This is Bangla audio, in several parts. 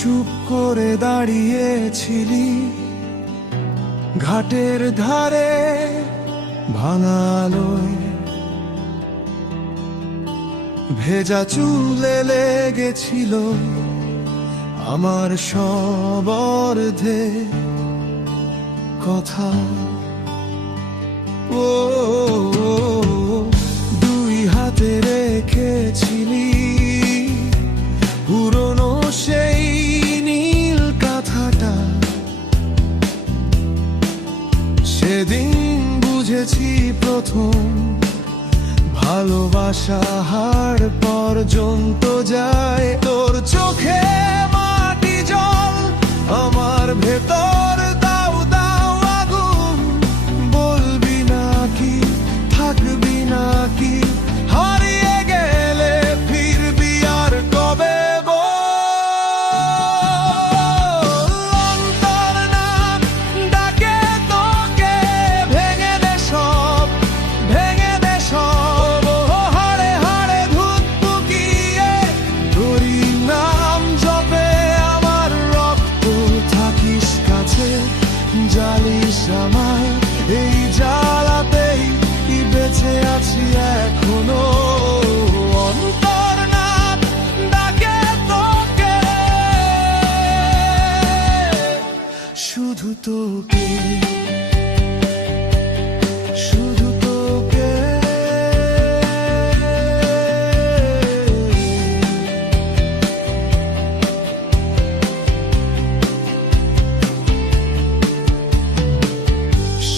চুপ করে দাঁড়িয়েছিলি ঘাটের ধারে ভাঙা আলোয়, ভেজা চুলে লেগেছিল আমার সব অর্ধে কথা। ও দুই হাতে রেখেছিলি পুরনো সেই নীল কাঁথাটা, সেদিন বুঝেছি প্রথম ভালোবাসা হাড় পর্যন্ত যায়। তোর চোখে মাটি জল, আমার ভেতর দাউ দাউ আগুন, বলবি নাকি থাকবি নাকি, হারিয়ে গেলে ফিরবি আর কবে জালিস আমায়, এই জ্বালাতেই বেঁচে আছি এখনো। অন্তর্নাদ ডাকে তোকে, শুধু তোকে, শুধু তোকে।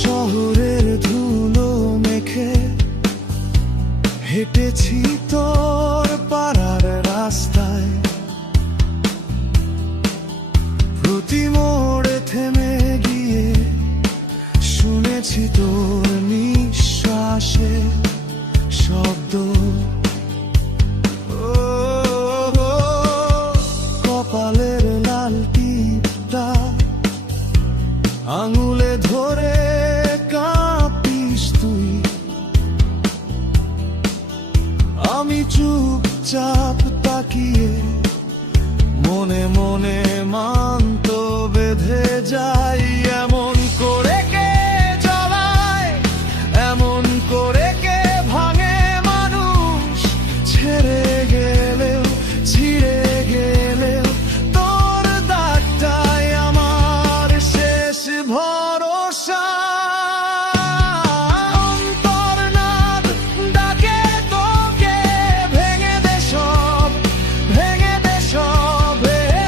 শহরের ধুলো মেখে হেঁটেছি তোর পাড়ার রাস্তায়, প্রতি মোড়ে থেমে গিয়ে শুনেছি তোর নিঃশ্বাসের শব্দ। কপালের লাল টিপটা আঙুলে ধরে কাঁপিস তুই, আমি চুপচাপ তাকিয়ে মনে মনে মান্ত বেঁধে যাই। এমন করে কে জ্বালায়, এমন করে কে ভাঙে মানুষ, ছেড়ে গেলেও ছিঁড়ে গেলেও তোর দাগটাই আমার শেষ ভরসা। অন্তর্নাদ ডাকে তোকে, ভেঙে দে সব, ভেঙে দে সব,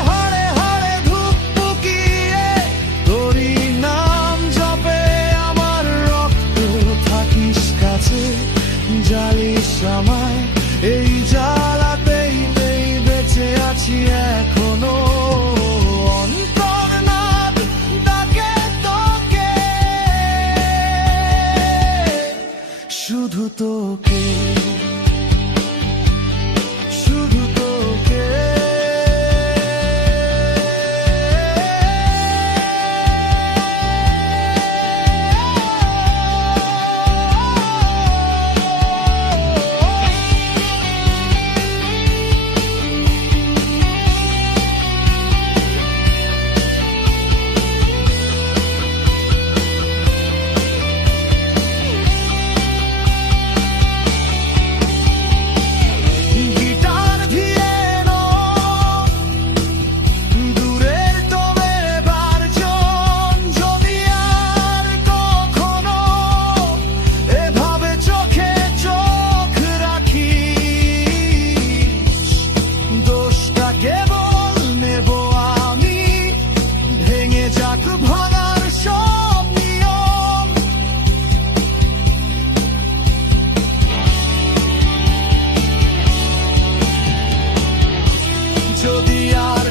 হাড়ে হাড়ে ধূপ পুকিয়ে তোরই নাম জপে আমার রক্ত, থাকিস কাছে জালিস আমায়, এই জ্বালাতেই নেই বেঁচে আছি এখনো। অন্তর্নাদ ডাকে তোকে, শুধু তোকে, শুধু তোকে। ভাঙার সব নিয়ম, যদি আর